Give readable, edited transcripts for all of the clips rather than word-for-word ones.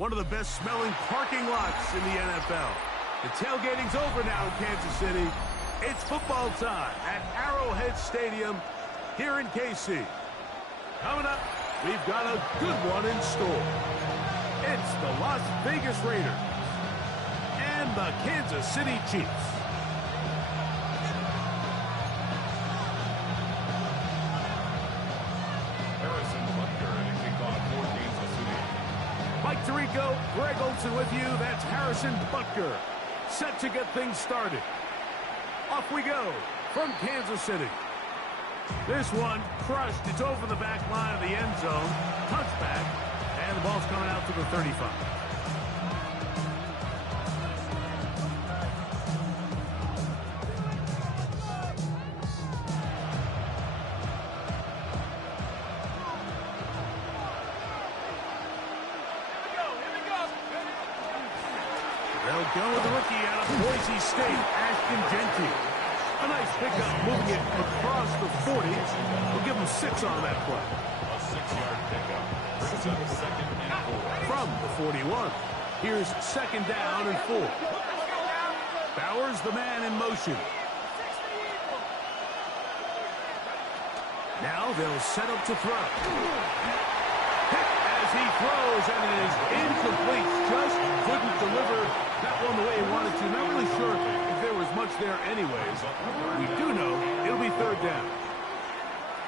one of the best smelling parking lots in the NFL. The tailgating's over now in Kansas City. It's football time at Arrowhead Stadium here in KC. Coming up, we've got a good one in store. It's the Las Vegas Raiders and the Kansas City Chiefs. Mike Tirico, Greg Olsen with you. That's Harrison Butker. Set to get things started. Off we go from Kansas City. This one crushed. It's over the back line of the end zone. Touchback. And the ball's coming out to the 35. They'll go with the rookie out of Boise State, Ashton Jeanty. A nice pickup, moving it across the 40. We'll give him 6 on that play. A 6-yard pickup brings up 2nd and 4. From the 41. Here's 2nd down and 4. Bowers, the man in motion. Now they'll set up to throw. Hit as he throws, and it is incomplete. Just couldn't deliver that one the way he wanted to. Not really sure if there was much there anyways. We do know it'll be 3rd down.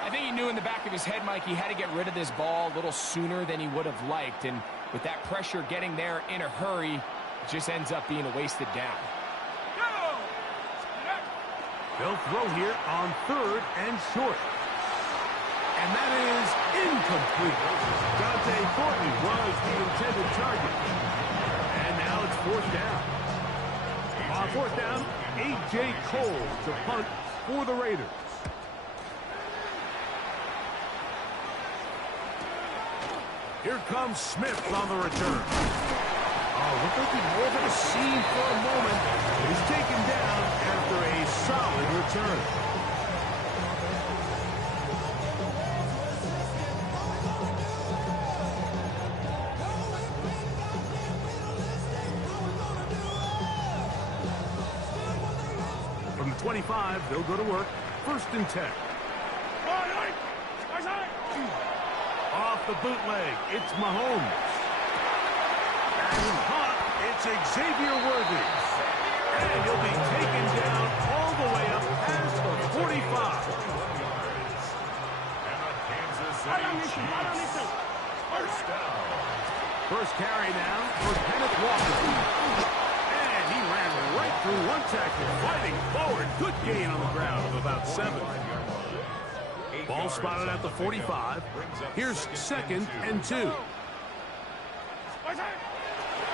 I think he knew in the back of his head, Mike, he had to get rid of this ball a little sooner than he would have liked. And with that pressure getting there in a hurry, it just ends up being a wasted down. They'll throw here on 3rd and short. And that is incomplete. Dante Thornton was the intended target. And now it's 4th down. On 4th down, A.J. Cole to punt for the Raiders. Here comes Smith on the return. Oh, looked like he more than a seam for a moment. He's taken down after a solid return. From the 25, they'll go to work. 1st and 10. Off the bootleg, it's Mahomes. And caught, it's Xavier Worthy. And he'll be taken down all the way up past the 45. And the Kansas City Chiefs. 1st down. First carry now for Kenneth Walker. And he ran right through one tackle, fighting forward. Good gain on the ground of about 7. Ball spotted at the 45. Here's 2nd and 2.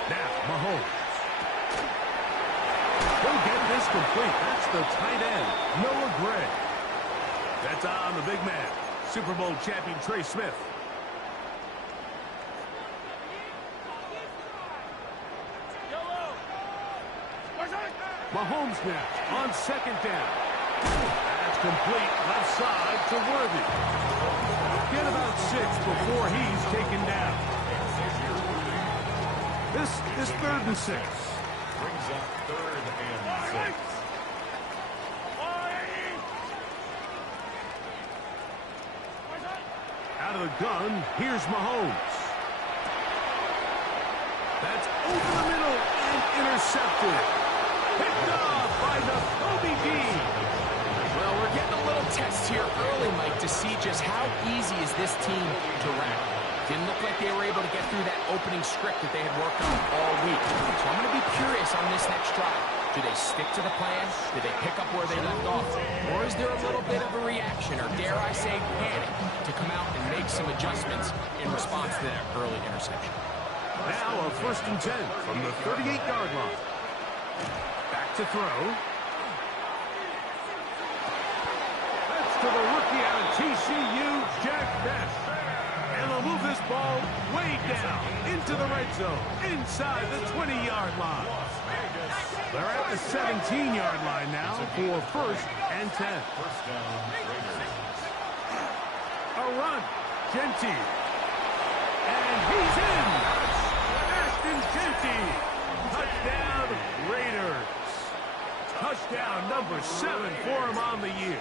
Now, Mahomes. He'll get this complete. That's the tight end, Noah Gray. That's on the big man, Super Bowl champion Trey Smith. Mahomes now on 2nd down. That's complete, left side to Worthy. Get about 6 before he's taken down. This 3rd and 6. Brings up 3rd and 6. Out of the gun, here's Mahomes. That's over the middle and intercepted. Picked off by the Kobe D. Well, we're getting a little test here early, Mike, to see just how easy is this team to rank. Didn't look like they were able to get through that opening script that they had worked on all week. So I'm going to be curious on this next drive. Do they stick to the plan? Do they pick up where they left off? Or is there a little bit of a reaction, or dare I say panic, to come out and make some adjustments in response to that early interception? Now a 1st and 10 from the 38-yard line. Back to throw. That's to the rookie out of TCU, Jack Best. And they'll move this ball way down into the red zone, inside the 20-yard line. They're at the 17-yard line now for 1st and 10. 1st down, Raiders. A run, Jeanty. And he's in. Touchdown, Raiders. Touchdown number 7 for him on the year.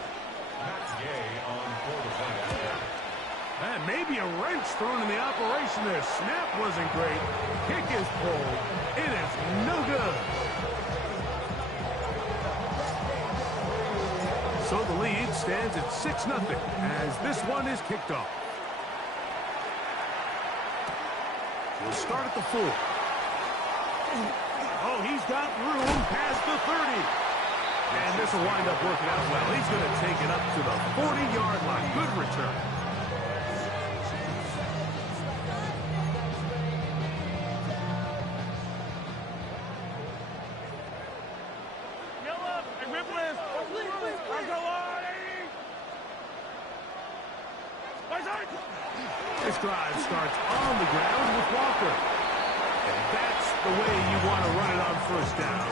And maybe a wrench thrown in the operation there. Snap wasn't great. Kick is pulled. It is no good. So the lead stands at 6-0 as this one is kicked off. We'll start at the 4. Oh, he's got room past the 30. And this will wind up working out well. He's going to take it up to the 40-yard line. Good return. This drive starts on the ground with Walker. And that's the way you want to run it on first down.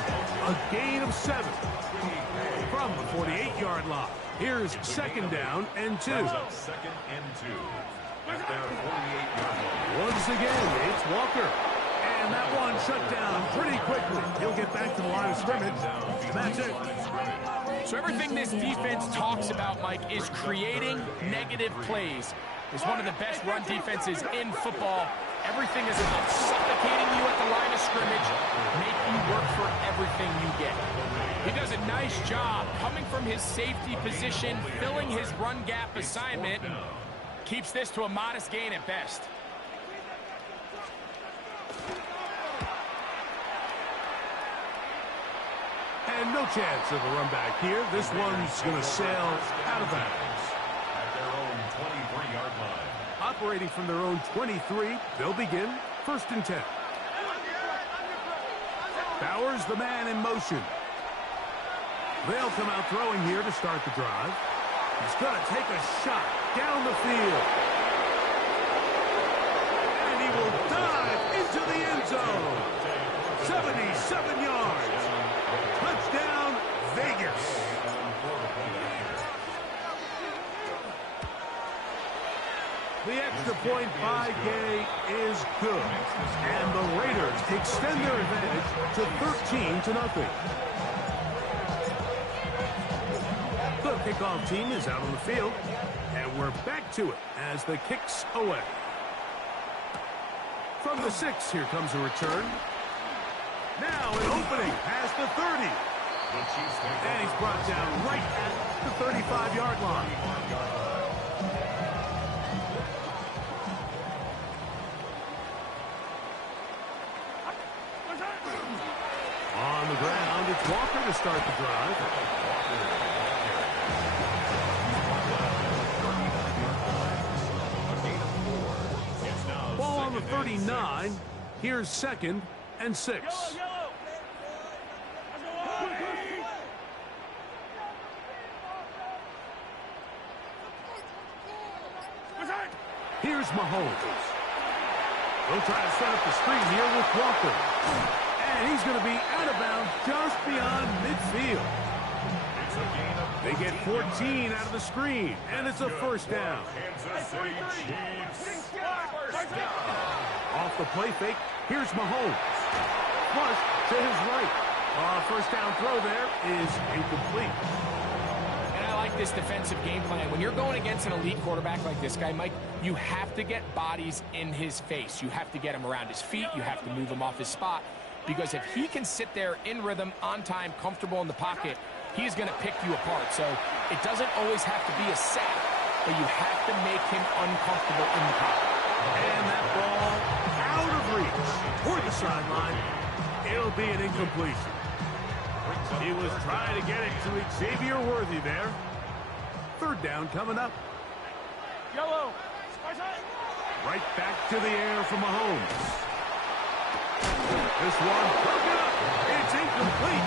A gain of 7 from the 48-yard line. Here's 2nd down and 2. 2nd and 2 at their 48-yard line. Once again, it's Walker. And that one shut down pretty quickly. He'll get back to the line of scrimmage. That's it. So everything this defense talks about, Mike, is creating negative plays. It's one of the best run defenses in football. Everything is about suffocating you at the line of scrimmage, make you work for everything you get. He does a nice job coming from his safety position, filling his run gap assignment, and keeps this to a modest gain at best. And no chance of a run back here. This one's going to sail out of bounds. At their own 23-yard line. Operating from their own 23, they'll begin 1st and 10. Bowers, the man in motion. They'll come out throwing here to start the drive. He's going to take a shot down the field. And he will dive into the end zone. 77 yards. Touchdown, Vegas. The extra point by Gay is good. And the Raiders extend their advantage to 13-0. The kickoff team is out on the field. And we're back to it as the kick's away. From the 6, here comes a return. Now an opening past the 30. And he's brought down right at the 35-yard line. On the ground, it's Walker to start the drive. Ball on the 39. Here's 2nd and 6. Here's Mahomes. They'll try to set up the screen here with Walker. And he's going to be out of bounds just beyond midfield. They get 14 out of the screen, and it's a 1st down. Off the play fake, here's Mahomes. Flush to his right. 1st down throw there is incomplete. And I like this defensive game plan. When you're going against an elite quarterback like this guy, Mike, you have to get bodies in his face. You have to get him around his feet. You have to move him off his spot. Because if he can sit there in rhythm, on time, comfortable in the pocket, he's going to pick you apart. So it doesn't always have to be a sack, but you have to make him uncomfortable in the pocket. And that ball out of reach toward the sideline. It'll be an incompletion. He was trying to get it to Xavier Worthy there. 3rd down coming up. Yellow. Right back to the air for Mahomes. This one broken up. It's incomplete.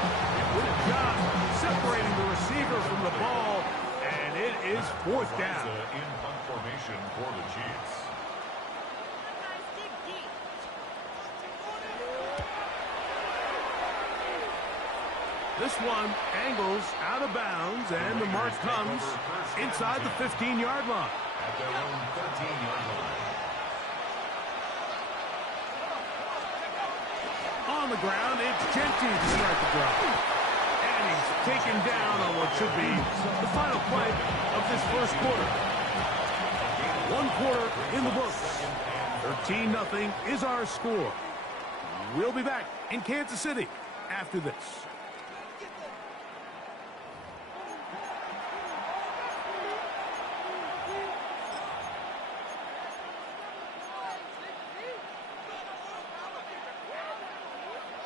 Good job separating the receiver from the ball, and it is 4th down. In punt formation for the Chiefs. This one angles out of bounds, and the mark comes inside the 15-yard line. At their own 13-yard line. on the ground. It's Genty to start the drive. And he's taken down on what should be the final play of this first quarter. 1 quarter in the books. 13-0 is our score. We'll be back in Kansas City after this.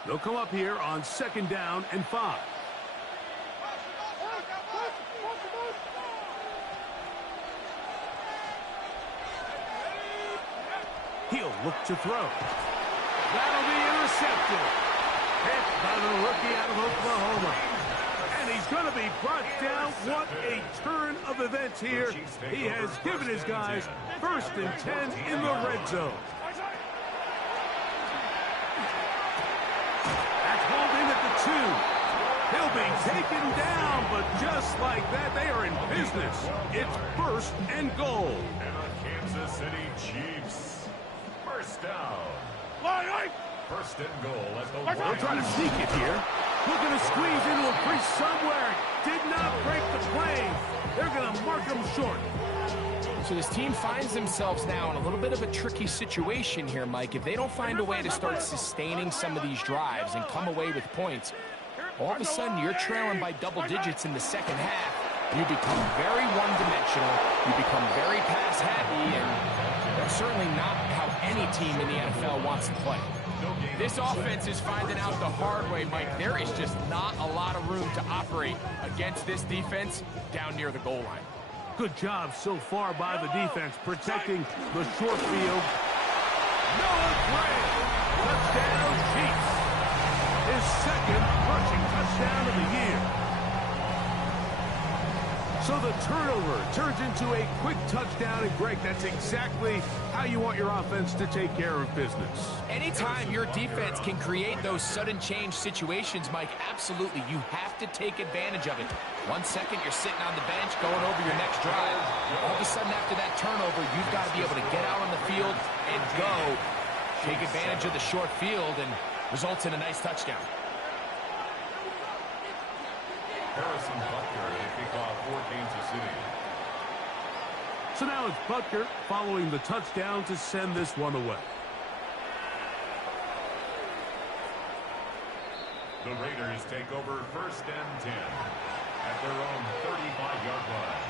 They'll come up here on 2nd down and 5. He'll look to throw. That'll be intercepted. Hit by the rookie out of Oklahoma. And he's going to be brought down. What a turn of events here. He has given his guys 1st and 10 in the red zone. That's holding at the 2. He'll be taken down, but just like that, they are in business. It's 1st and goal. And the Kansas City Chiefs. 1st down. 1st and goal at the line. They'll try to sneak it here. Looking to squeeze into a crease somewhere. Did not break the plane. They're going to mark him short. So this team finds themselves now in a little bit of a tricky situation here, Mike. If they don't find a way to start sustaining some of these drives and come away with points, all of a sudden you're trailing by double digits in the second half. You become very one-dimensional. You become very pass-happy, and that's certainly not how any team in the NFL wants to play. This offense is finding out the hard way, Mike. There is just not a lot of room to operate against this defense down near the goal line. Good job so far by the defense protecting the short field. Noah Gray, touchdown Chiefs. His 2nd rushing touchdown of the year. So the turnover turns into a quick touchdown, and Greg, that's exactly how you want your offense to take care of business. Anytime your defense can create those sudden change situations, Mike, absolutely, you have to take advantage of it. 1 second, you're sitting on the bench going over your next drive. All of a sudden, after that turnover, you've got to be able to get out on the field and go. Take advantage of the short field and results in a nice touchdown. Harrison Butker, a kickoff for Kansas City. So now it's Butker following the touchdown to send this one away. The Raiders take over 1st and 10 at their own 35-yard line.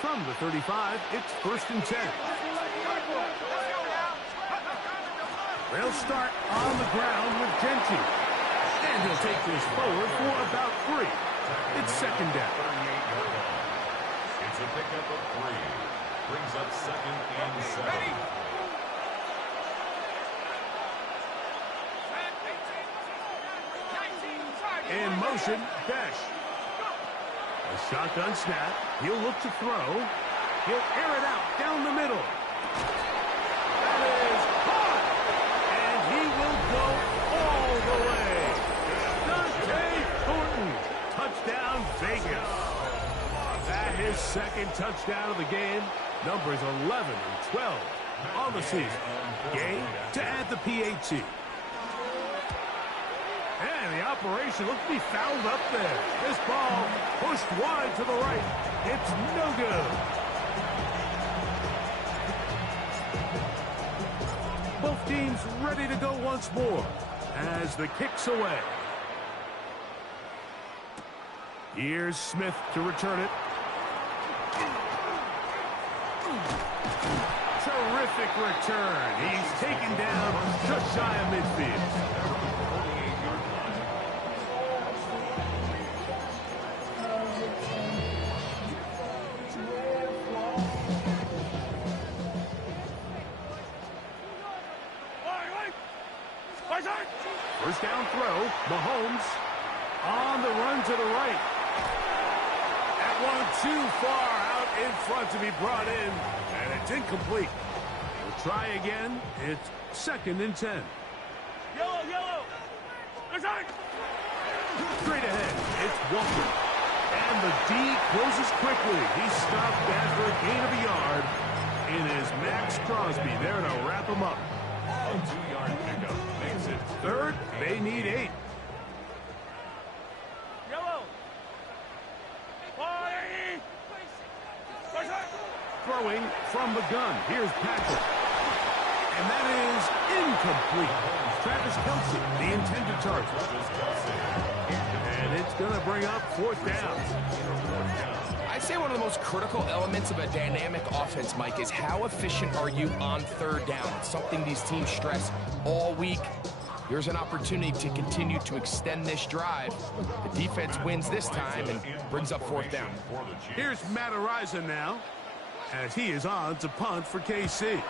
From the 35, it's 1st and 10. They'll start on the ground with Genty. And he'll take this forward for about 3. It's 2nd down. It's a pickup of 3. Brings up 2nd and 7. In motion, Besh. A shotgun snap. He'll look to throw. He'll air it out down the middle. That is caught. And he will go all the way. Touchdown, Vegas. That his 2nd touchdown of the game. Numbers 11 and 12 on the season. Game to add the PAT. And the operation looks to be fouled up there. This ball pushed wide to the right. It's no good. Both teams ready to go once more as the kick's away. Here's Smith to return it. Terrific return. He's taken down just shy of midfield. First down throw. Mahomes on the run to the right. One too far out in front to be brought in, and it's incomplete. We'll try again. It's 2nd and 10. Yellow. Straight ahead, it's Walker. And the D closes quickly. He stopped after a gain of a yard. It is Max Crosby there to wrap him up. A 2-yard Third, they need 8. Yellow. Throwing from the gun. Here's Patrick. And that is incomplete. Travis Kelce, the intended target. And it's going to bring up 4th down. I'd say one of the most critical elements of a dynamic offense, Mike, is how efficient are you on 3rd down? It's something these teams stress all week. Here's an opportunity to continue to extend this drive. The defense wins this time and brings up 4th down. Here's Matt Araiza now, as he is on to punt for KC.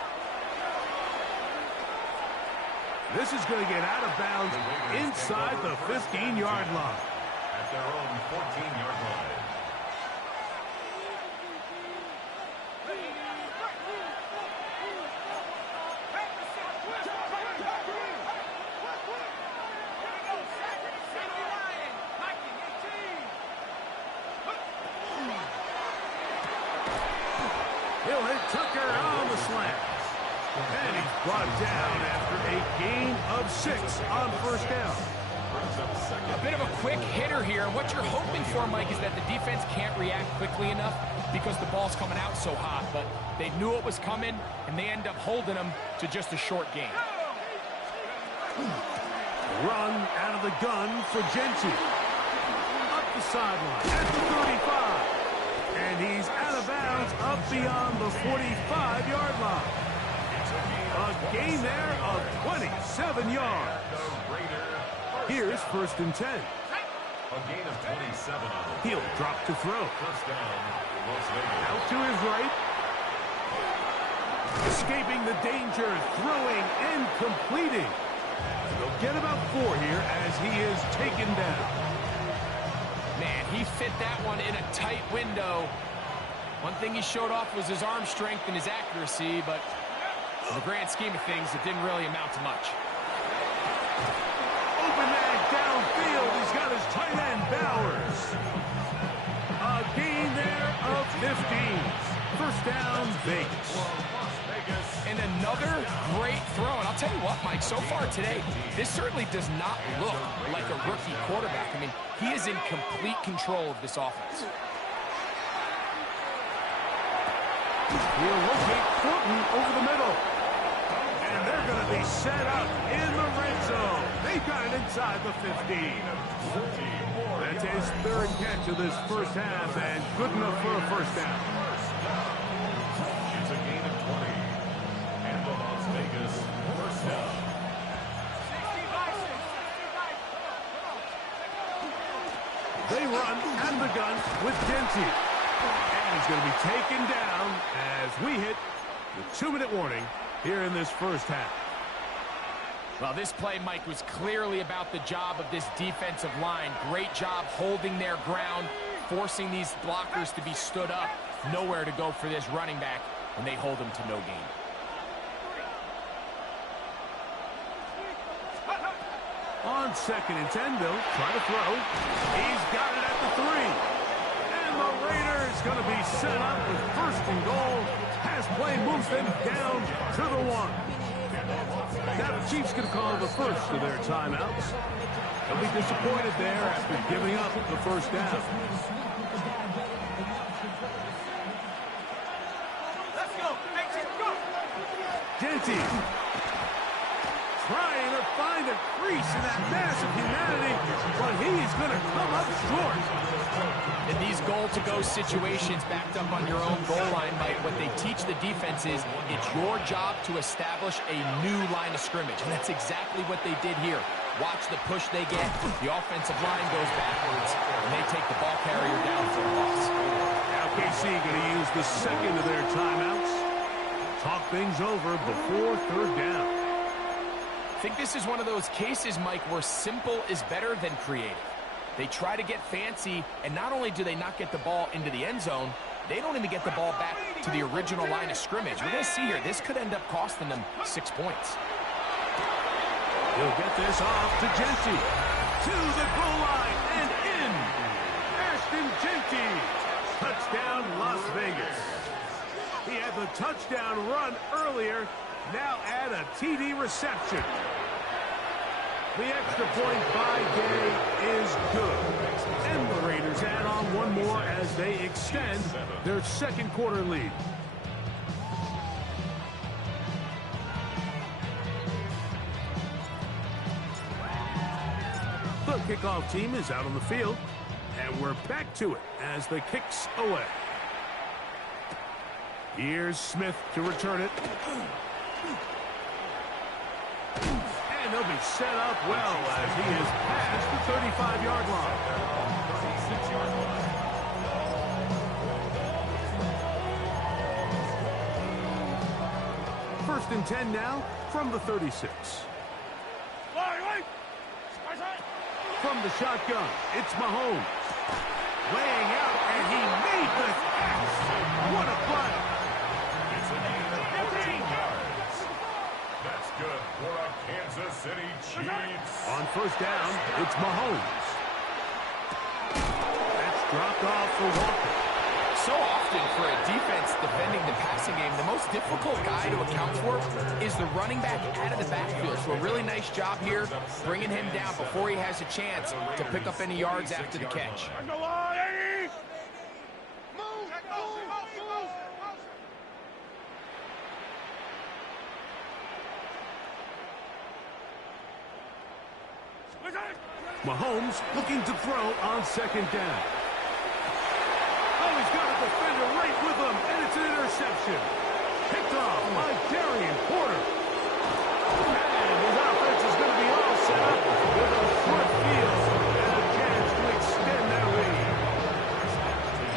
This is going to get out of bounds inside the 15-yard line. At their own 14-yard line. He'll hit Tucker on the slant. And he's brought down after a gain of 6 on 1st down. A bit of a quick hitter here. What you're hoping for, Mike, is that the defense can't react quickly enough because the ball's coming out so hot. But they knew it was coming, and they end up holding them to just a short gain. Run out of the gun for Genty. Up the sideline at the 35. And he's out of bounds up beyond the 45-yard line. A gain there of 27 yards. Here's 1st and 10. A gain of 27 on the He'll drop to throw. 1st down, Las Vegas. Out to his right. Escaping the danger, throwing and completing. They'll get about 4 here as he is taken down. Man, he fit that one in a tight window. One thing he showed off was his arm strength and his accuracy, but in the grand scheme of things, it didn't really amount to much. Open man downfield. He's got his tight end, Bowers. A gain there of 15. 1st down, Vegas. And another great throw. And I'll tell you what, Mike, so far today, this certainly does not look like a rookie quarterback. I mean, he is in complete control of this offense. He'll locate Thornton over the middle. And they're going to be set up in the red zone. They've got it inside the 15. That's his 3rd catch of this 1st half, and good enough for a 1st down. It's a gain of 20. And the Las Vegas 1st down. They run out of the gun with Genty. And he's going to be taken down as we hit the 2-minute warning here in this 1st half. Well, this play, Mike, was clearly about the job of this defensive line. Great job holding their ground, forcing these blockers to be stood up. Nowhere to go for this running back, and they hold him to no gain. On 2nd and 10, they'll try to throw. He's got it at the 3. And the Raiders going to be set up with 1st and goal. Pass play moves them down to the 1. Now the Chiefs going to call the first of their timeouts. They'll be disappointed there after giving up the 1st down. Let's go. Go. Genty trying to find a crease in that massive humanity, but he's going to come up short. In these goal-to-go situations backed up on your own goal line, Mike, what they teach the defense is it's your job to establish a new line of scrimmage, and that's exactly what they did here. Watch the push they get. The offensive line goes backwards, and they take the ball carrier down for a loss. Now KC going to use the 2nd of their timeouts. Talk things over before 3rd down. I think this is one of those cases, Mike, where simple is better than creative. They try to get fancy, and not only do they not get the ball into the end zone, they don't even get the ball back to the original line of scrimmage. We're going to see here, this could end up costing them 6 points. He'll get this off to Genty. To the goal line and in. Ashton Genty. Touchdown, Las Vegas. He had the touchdown run earlier. Now add a TD reception. The extra point by Gay is good. And the Raiders add on one more as they extend their second quarter lead. The kickoff team is out on the field, and we're back to it as the kick's away. Here's Smith to return it. And they'll be set up well as he is past the 35-yard line. 36-yard line. First and 10 now from the 36. From the shotgun, it's Mahomes. Laying out, and he made the catch. What a play. It's a gain of 14 yards. That's good for a Kansas City Chiefs. On first down, it's Mahomes. That's dropped off for Walker. So often for a defense defending the passing game, the most difficult guy to account for is the running back out of the backfield. So a really nice job here, bringing him down before he has a chance to pick up any yards after the catch. Mahomes looking to throw on second down. Oh, he's got a defender right with him, and it's an interception. Picked off by Darian Porter. And his offense is going to be all set up with a short field and a chance to extend their lead.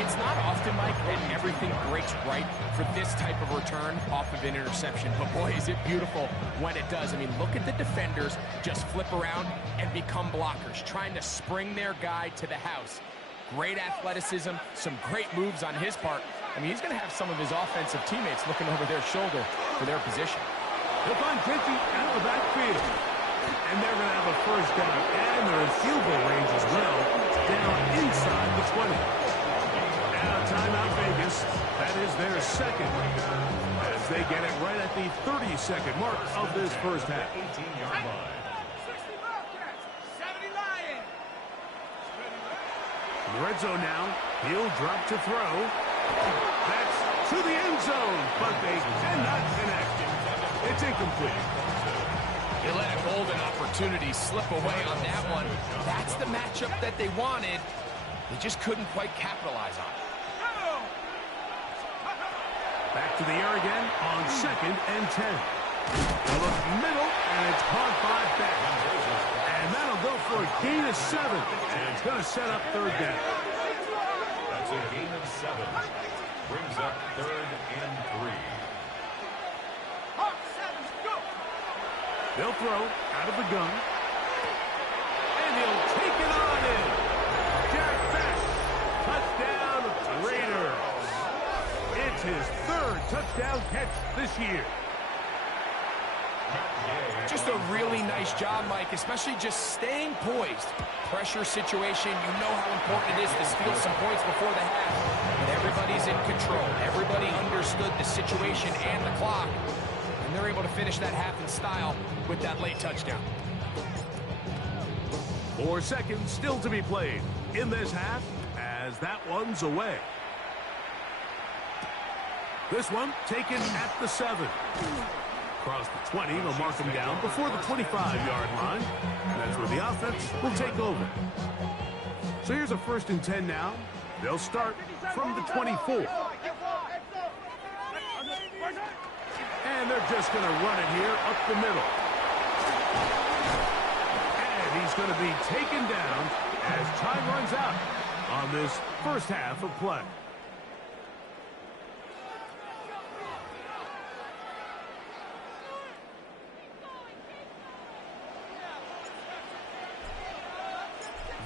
It's not often, Mike, that everything breaks right for this type of return off of an interception. But boy, is it beautiful when it does. I mean, look at the defenders just flip around and become blockers, trying to spring their guy to the house. Great athleticism, some great moves on his part. I mean, he's going to have some of his offensive teammates looking over their shoulder for their position. He'll find Tenty out of the backfield. And they're going to have a first down. And they're in field goal range as well, down inside the 20. Now timeout Vegas. That is their second. As they get it right at the 30-second mark of this first half. 18-yard line. In the red zone now, he'll drop to throw. That's to the end zone, but they cannot connect. It's incomplete. They let a golden opportunity slip away on that one. That's the matchup that they wanted. They just couldn't quite capitalize on it. Back to the air again on second and 10. They'll look middle, and it's caught by Beck. And that'll go for a gain of 7. And it's going to set up third down. That's a gain of 7. Brings up 3rd and 3. They'll throw out of the gun. And he'll take it on in. Jack Beck. Touchdown, Raiders. It's his 3rd touchdown catch this year. Just a really nice job, Mike, especially just staying poised. Pressure situation, you know how important it is to steal some points before the half. But everybody's in control. Everybody understood the situation and the clock. And they're able to finish that half in style with that late touchdown. 4 seconds still to be played in this half as that one's away. This one taken at the 7. Across the 20, they'll mark him down before the 25-yard line. And that's where the offense will take over. So here's a 1st and 10 now. They'll start from the 24. And they're just going to run it here up the middle. And he's going to be taken down as time runs out on this first half of play.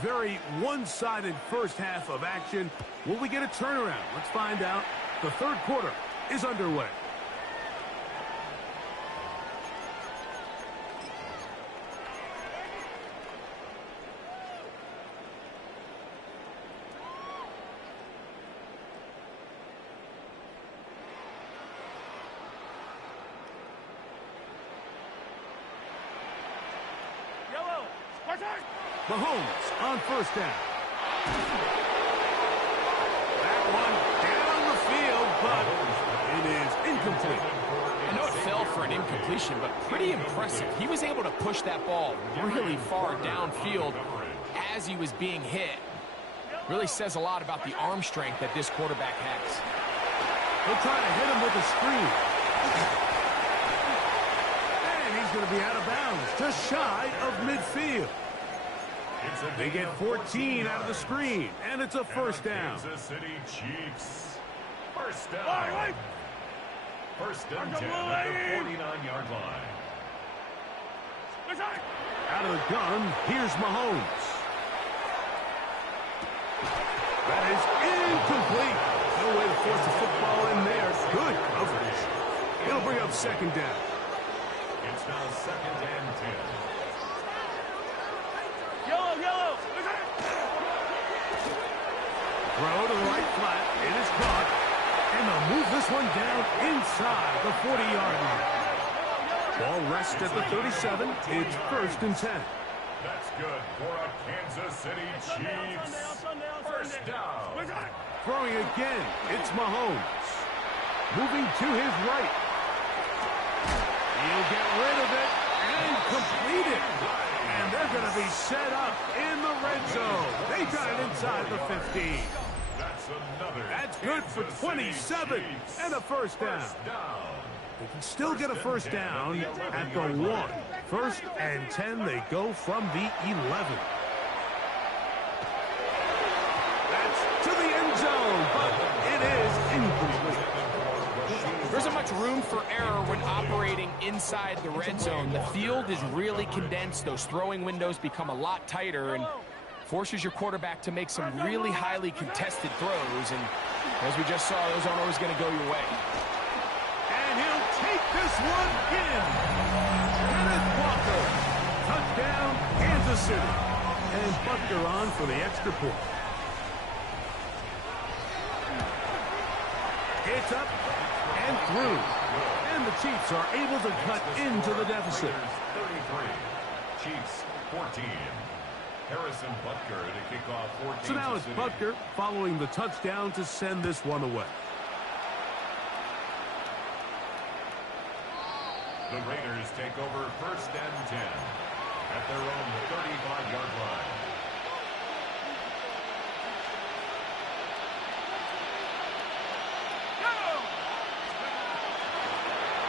Very one-sided first half of action. Will we get a turnaround? Let's find out. The 3rd quarter is underway. Mahomes on first down. That one down the field, but it is incomplete. I know it fell for an incompletion, but pretty impressive. He was able to push that ball really far downfield as he was being hit. Really says a lot about the arm strength that this quarterback has. They'll try to hit him with a screen. And he's going to be out of bounds, just shy of midfield. They get 14 out of the screen, and it's a first down. Kansas City Chiefs. First down. First and 10 at the 49-yard line. Out of the gun, here's Mahomes. That is incomplete. No way to force the football in there. Good coverage. It'll bring up second down. It's now second and 10. Yellow. Throw to the right flat. It is caught. And they'll move this one down inside the 40-yard line. Ball rests at the 37. It's first and 10. That's good for a Kansas City Chiefs. First down. Throwing again. It's Mahomes. Moving to his right. He'll get rid of it and complete it. And they're going to be set up in the red zone. They got it inside the 15. That's good for 27 and a first down. They can still get a first down at the 1. First and 10, they go from the 11. That's to the end zone, but it is incomplete. There isn't much room for error when operating inside the red zone. The field is really condensed. Those throwing windows become a lot tighter and forces your quarterback to make some really highly contested throws. And as we just saw, those aren't always going to go your way. And he'll take this one in. Kenneth Walker. Touchdown, Kansas City. And Butker on for the extra point. It's up and through. And the Chiefs are able to cut into the deficit. 33. Chiefs 14. Harrison Butker to kick off 14. So now it's Butker following the touchdown to send this one away. The Raiders take over first and 10 at their own 35-yard line.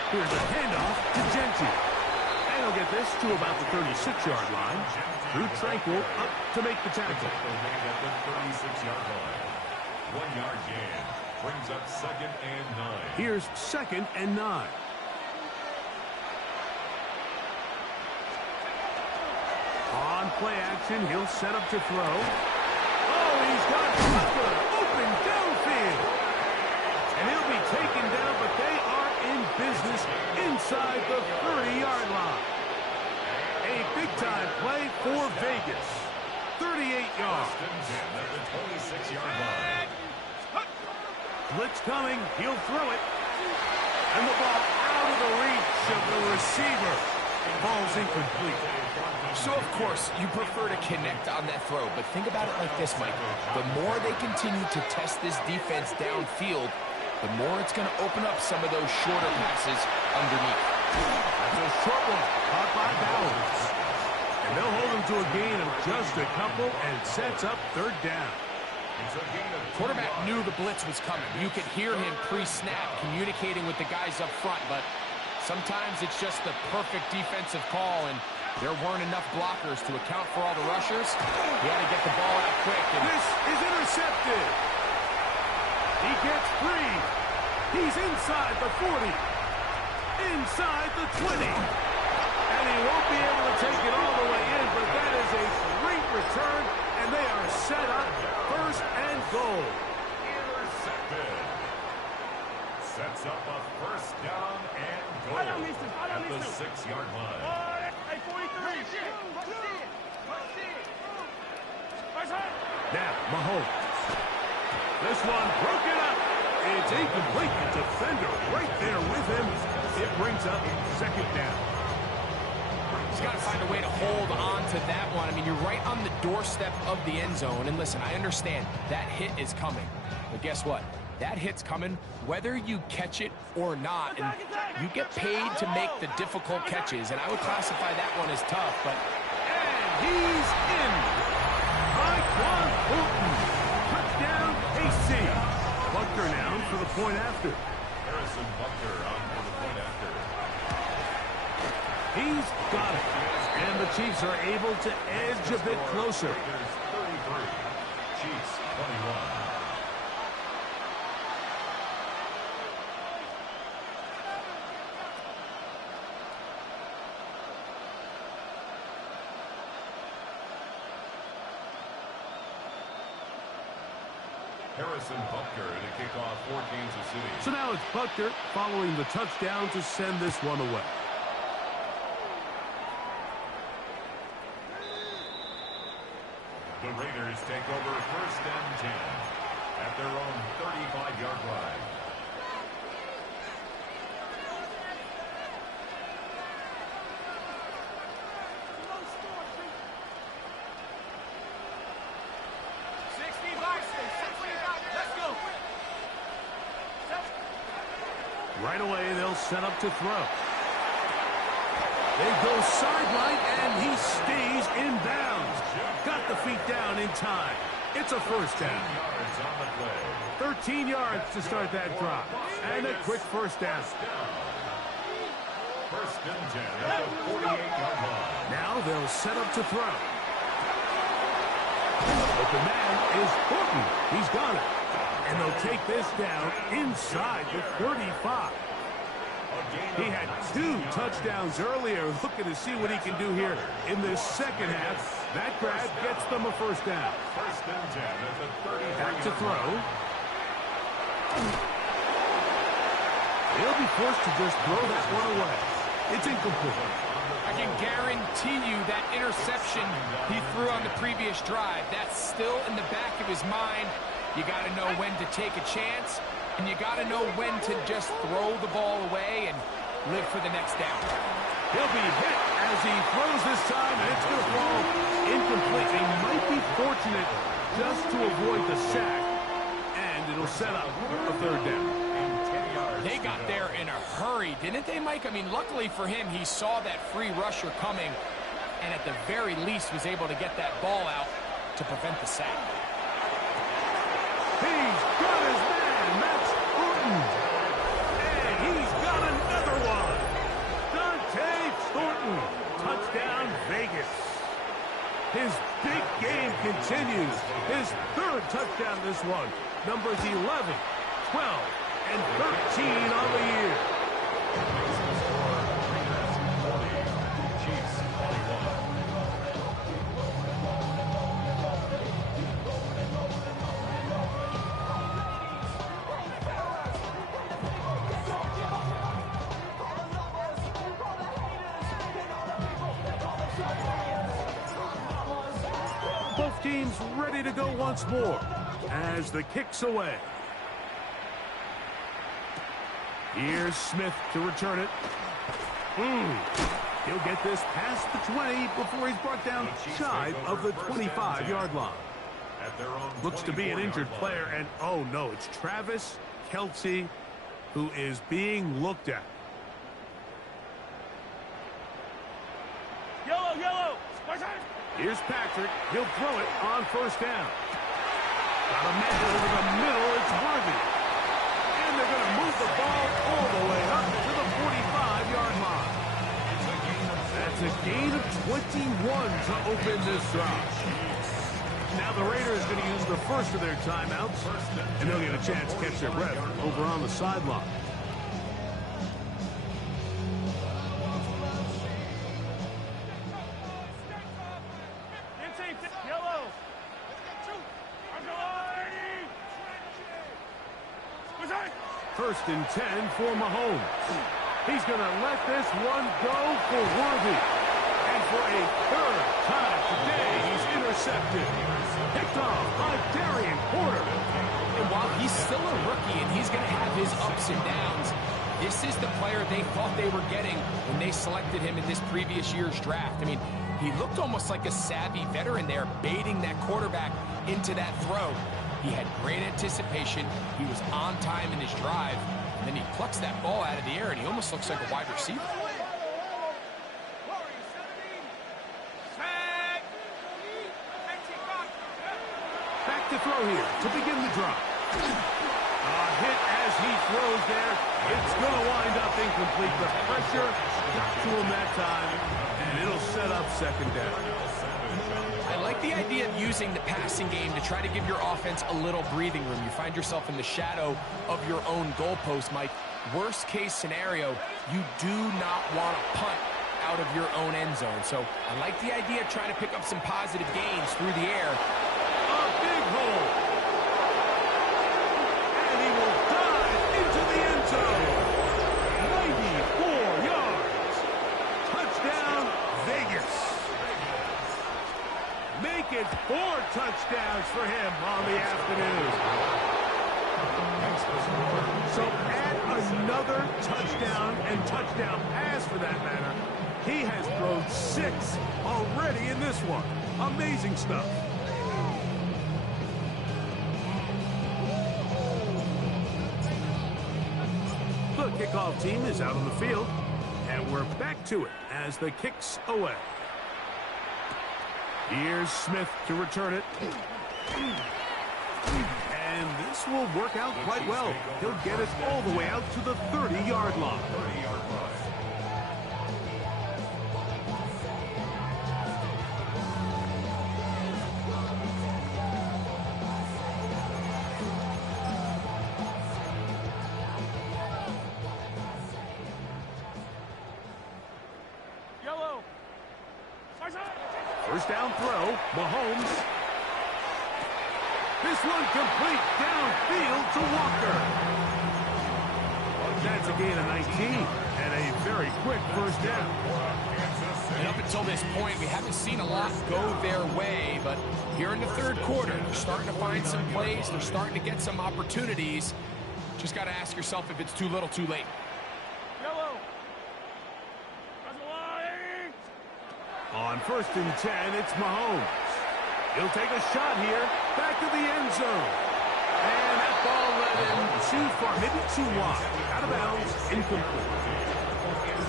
Here's a handoff to Genty. And he'll get this to about the 36-yard line. Drew Tranquil up to make the tackle. At the 36-yard line. 1-yard gain. Brings up second and 9. Here's second and 9. On play action, he'll set up to throw. Oh, he's got Butker open downfield. And he'll be taken down, but they are in business inside the 30-yard line. A big-time play for Vegas. 38 yards. At the 26-yard line. Blitz coming. He'll throw it. And the ball out of the reach of the receiver. Ball's incomplete. So, of course, you prefer to connect on that throw, but think about it like this, Mike. The more they continue to test this defense downfield, the more it's going to open up some of those shorter passes underneath. That's a short one, caught by Bowers. And they'll hold him to a gain of just a couple and sets up third down. Quarterback knew the blitz was coming. You could hear him pre-snap communicating with the guys up front, but sometimes it's just the perfect defensive call, and there weren't enough blockers to account for all the rushers. He had to get the ball out quick. And this is intercepted. He gets free. He's inside the 40. Inside the 20. And he won't be able to take it all the way in, but that is a great return, and they are set up first and goal. Intercepted. Sets up a first down and goal at the 6-yard line. Now, Mahomes. This one broken up. It's incomplete. The defender right there with him. It brings up second down. He's got to find a way to hold on to that one. I mean, you're right on the doorstep of the end zone. And listen, I understand that hit is coming. But guess what? That hit's coming whether you catch it or not. And you get paid to make the difficult catches. And I would classify that one as tough, but... And he's in. Tyquan Thornton. Touchdown, KC. Butker now for the point after. Harrison Butker on for the point after. He's got it. And the Chiefs are able to edge a bit closer. Raiders 33, Chiefs 21. Harrison Butker to kick off for Kansas City. So now it's Butker following the touchdown to send this one away. The Raiders take over 1st and 10 at their own 35-yard line. Right away, they'll set up to throw. They go sideline, and he stays in bounds. Got the feet down in time. It's a first down. 13 yards to start that drive. And a quick first down. 1st and 10 at the 48-yard line. Now they'll set up to throw. But the man is Thornton. He's got it. And they'll take this down inside the 35. He had 2 touchdowns earlier. Looking to see what he can do here in this second half. That grab gets them a first down. 1st and 10 at the 33. Back to throw. He'll be forced to just throw that one away. It's incomplete. I can guarantee you that interception he threw on the previous drive, that's still in the back of his mind. You got to know when to take a chance, and you got to know when to just throw the ball away and live for the next down. He'll be hit as he throws this time, and it's going to fall incomplete. They might be fortunate just to avoid the sack, and it'll set up a third down. They got there in a hurry, didn't they, Mike? I mean, luckily for him, he saw that free rusher coming, and at the very least was able to get that ball out to prevent the sack. He's got his man, Max Thornton. And he's got another one. Dante Thornton. Touchdown, Vegas. His big game continues. His 3rd touchdown this one. Numbers 11, 12, and 13 on the year. Chiefs 21. Both teams ready to go once more as the kick's away. Here's Smith to return it. He'll get this past the 20 before he's brought down shy of the 25-yard line. Looks to be an injured player, and oh no, it's Travis Kelce who is being looked at. Yellow. Here's Patrick. He'll throw it on first down. Got a man over the middle. It's Worthy. And they're going to move the ball all the way up to the 45-yard line. That's a gain of 21 to open this drive. Now the Raiders are going to use the first of their timeouts, and they'll get a chance to catch their breath over on the sideline. First and 10 for Mahomes. He's going to let this one go for Worthy. And for a 3rd time today, he's intercepted. Picked off by Darian Porter. And while he's still a rookie and he's going to have his ups and downs, This is the player they thought they were getting when they selected him in this previous year's draft. I mean, he looked almost like a savvy veteran there, baiting that quarterback into that throw. He had great anticipation. He was on time in his drive. And then he plucks that ball out of the air, and he almost looks like a wide receiver. Back to throw here to begin the drop. A hit as he throws there. It's going to wind up incomplete. The pressure got to him that time, and it'll set up second down. I like the idea of using the passing game to try to give your offense a little breathing room. You find yourself in the shadow of your own goalpost, Mike. Worst case scenario, you do not want to punt out of your own end zone. So I like the idea of trying to pick up some positive gains through the air. A big hole. And he will dive into the end zone. 94 yards. Touchdown, Vegas. Make it 4 touchdowns for him on the afternoon. So add another touchdown and touchdown pass for that matter. He has thrown 6 already in this one. Amazing stuff. The kickoff team is out on the field, and we're back to it as the kick's away. Here's Smith to return it. And this will work out quite well. He'll get us all the way out to the 30-yard line. Yellow. First down throw, Mahomes. This one complete downfield to Walker. That's a gain of 19 and a very quick first down. And up until this point, we haven't seen a lot go their way, but here in the third quarter, they're starting to find some plays. They're starting to get some opportunities. Just got to ask yourself if it's too little, too late. Yellow. On 1st and 10, it's Mahomes. He'll take a shot here, back to the end zone. And that ball led him too far, maybe too wide. Out of bounds, incomplete.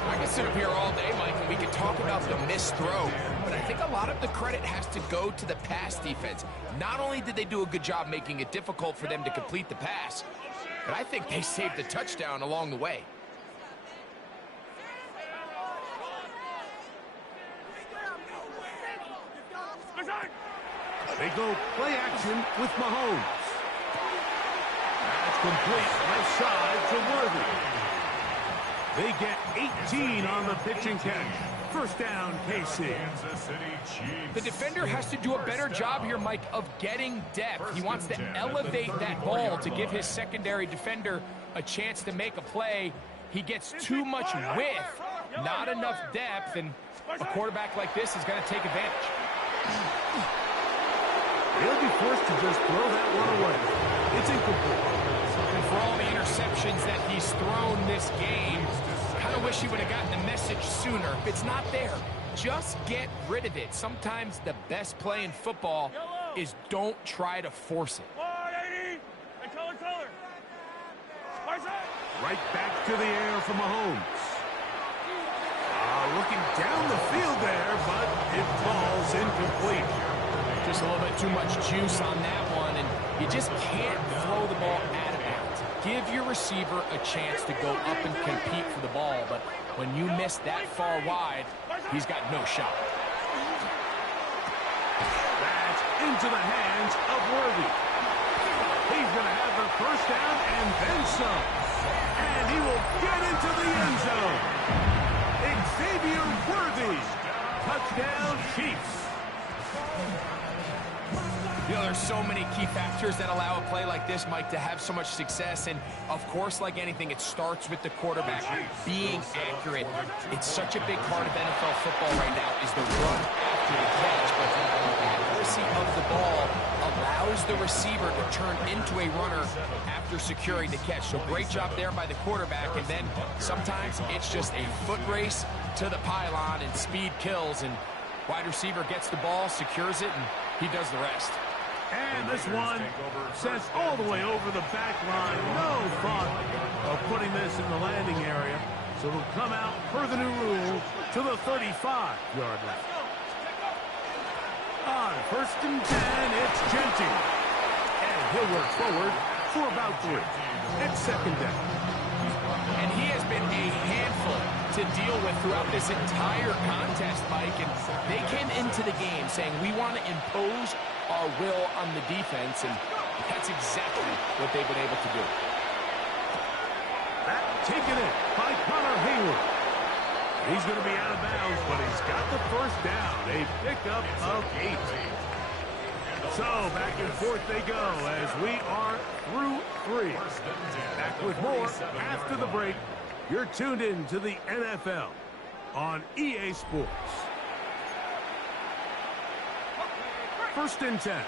I can sit up here all day, Mike, and we can talk about the missed throw, but I think a lot of the credit has to go to the pass defense. Not only did they do a good job making it difficult for them to complete the pass, but I think they saved a touchdown along the way. They go play action with Mahomes. That's complete left side to Worthy. They get 18 on the pitch and catch. First down, KC. The defender has to do a better job here, Mike, of getting depth. He wants to elevate that ball to give his secondary defender a chance to make a play. He gets too much width, not enough depth, and a quarterback like this is going to take advantage. He'll be forced to just throw that one away. It's incomplete. And for all the interceptions that he's thrown this game, kind of wish he would have gotten the message sooner. If it's not there, just get rid of it. Sometimes the best play in football is don't try to force it. Right back to the air for Mahomes. Looking down the field there, but it falls incomplete. Just a little bit too much juice on that one, and you just can't throw the ball out of bounds. Give your receiver a chance to go up and compete for the ball, but when you miss that far wide, he's got no shot. That's into the hands of Worthy. He's going to have the first down and then some. And he will get into the end zone. Xavier Worthy. Touchdown, Chiefs. You know, there's so many key factors that allow a play like this, Mike, to have so much success. And, of course, like anything, it starts with the quarterback being accurate. It's such a big part of NFL football right now is the run after the catch. But the accuracy of the ball allows the receiver to turn into a runner after securing the catch. So great job there by the quarterback. And then sometimes it's just a foot race to the pylon and speed kills. And wide receiver gets the ball, secures it, and he does the rest. And this one sends all the way over the back line. No thought of putting this in the landing area. So it'll come out per the new rule to the 35-yard line. On 1st and 10, it's Genty. And he'll work forward for about 3. It's 2nd down. And he has been a handful to deal with throughout this entire contest, Mike. And they came into the game saying, we want to impose our will on the defense, and that's exactly what they've been able to do. That taken in by Connor Hayward. He's going to be out of bounds, but he's got the 1st down. A pickup of 8. So back and forth they go as we are through 3. Back with more after the break. You're tuned in to the NFL on EA Sports. 1st and 10.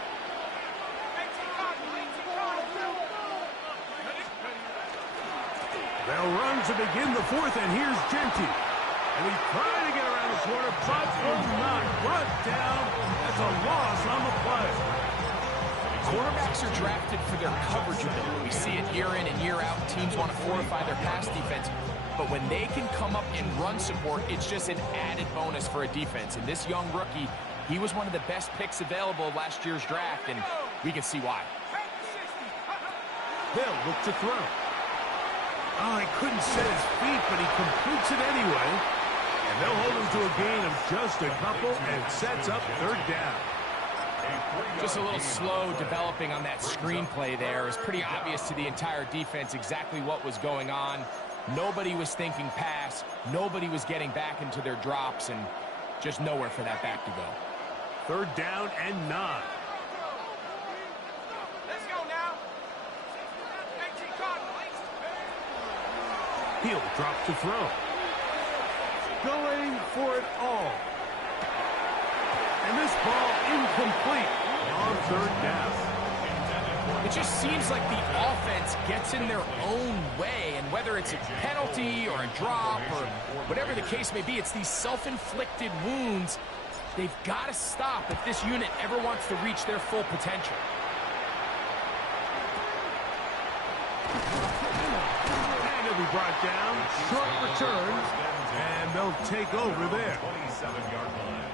They'll run to begin the 4th, and here's Genty. And he's trying to get around the corner, but will not. Brought down. That's a loss on the play. Quarterbacks are drafted for their coverage ability. We see it year in and year out. Teams want to fortify their pass defense. But when they can come up in run support, it's just an added bonus for a defense. And this young rookie, he was one of the best picks available last year's draft, and we can see why. They'll look to throw. Oh, he couldn't set his feet, but he completes it anyway. And they'll hold him to a gain of just a couple and sets up 3rd down. Just a little slow developing on that screenplay there. It was pretty obvious to the entire defense exactly what was going on. Nobody was thinking pass. Nobody was getting back into their drops, and just nowhere for that back to go. 3rd down and 9. Let's go now. He'll drop to throw. Going for it all. And this ball incomplete on 3rd down. It just seems like the offense gets in their own way, and whether it's a penalty or a drop or whatever the case may be, it's these self-inflicted wounds. They've got to stop if this unit ever wants to reach their full potential. And he'll be brought down. Short return. And they'll take over there. 27-yard line.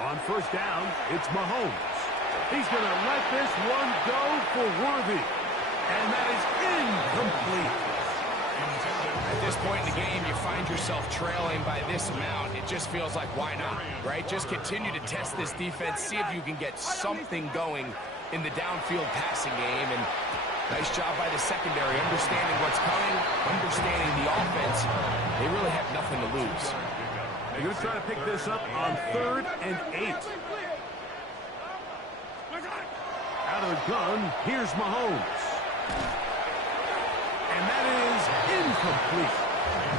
On 1st down, it's Mahomes. He's going to let this one go for Worthy. And that is incomplete. At this point in the game, you find yourself trailing by this amount. It just feels like, why not, right? Just continue to test this defense, see if you can get something going in the downfield passing game. And nice job by the secondary, understanding what's coming, understanding the offense. They really have nothing to lose. They're going to try to pick this up on 3rd and 8. Out of the gun, here's Mahomes. And that is incomplete.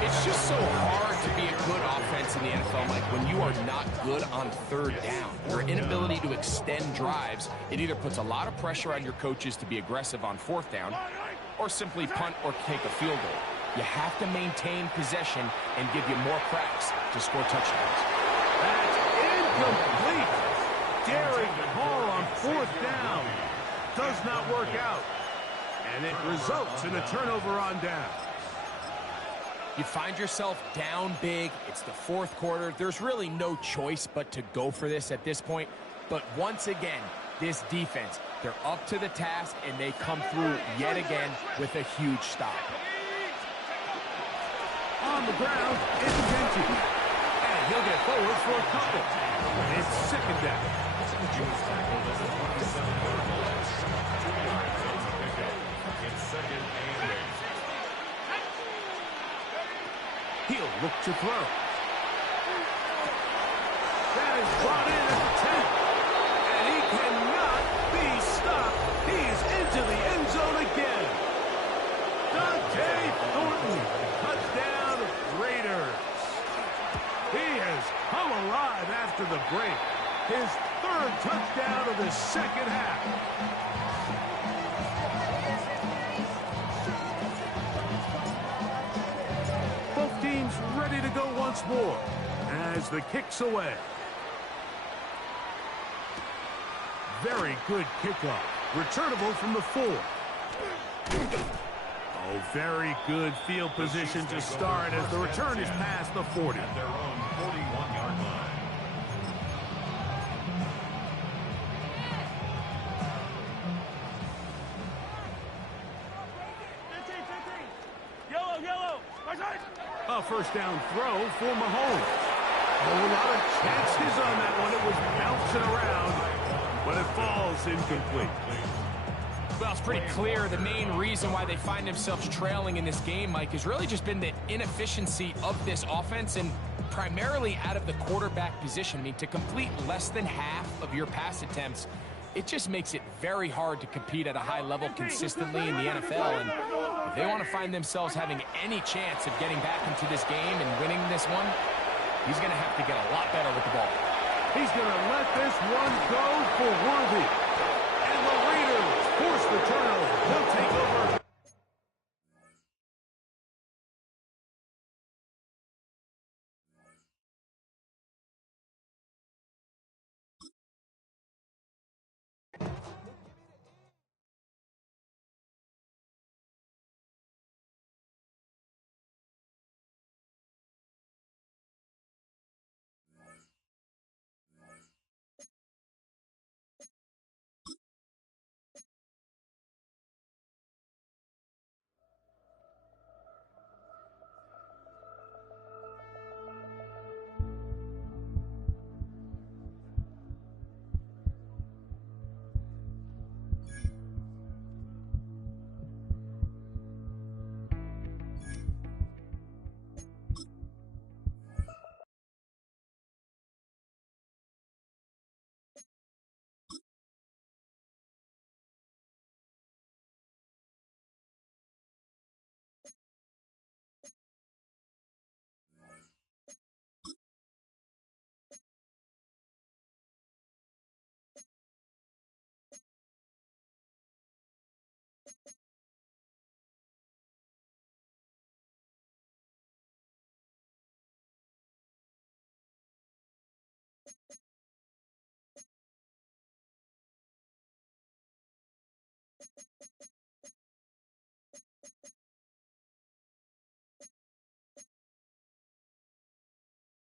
It's just so hard to be a good offense in the NFL, Mike, when you are not good on 3rd down. Your inability to extend drives, it either puts a lot of pressure on your coaches to be aggressive on 4th down or simply punt or take a field goal. You have to maintain possession and give you more cracks to score touchdowns. That's incomplete. Daring ball on 4th down. Does not work out. And it results in a turnover on down. You find yourself down big. It's the 4th quarter. There's really no choice but to go for this at this point. But once again, this defense, they're up to the task, and they come through yet again with a huge stop. On the ground, it's Genty. And he'll get forward for a couple. It's 2nd down. look to throw. That is brought in at the 10. And he cannot be stopped. He's into the end zone again. Dante Thornton, touchdown Raiders. He has come alive after the break. His third touchdown of the second half. Both teams ready to go once more as the kick's away. Very good kickoff. Returnable from the 4. Oh, very good field position to start as the return is past the 40. At their own 41-yard line. Yellow. A first down throw for Mahomes. Oh, a lot of chances on that one. It was bouncing around, but it falls incomplete. Well, it's pretty clear the main reason why they find themselves trailing in this game, Mike, has really just been the inefficiency of this offense and primarily out of the quarterback position. I mean, to complete less than half of your pass attempts, it just makes it very hard to compete at a high level consistently in the NFL. And if they want to find themselves having any chance of getting back into this game and winning this one, he's going to have to get a lot better with the ball. He's going to let this one go for one.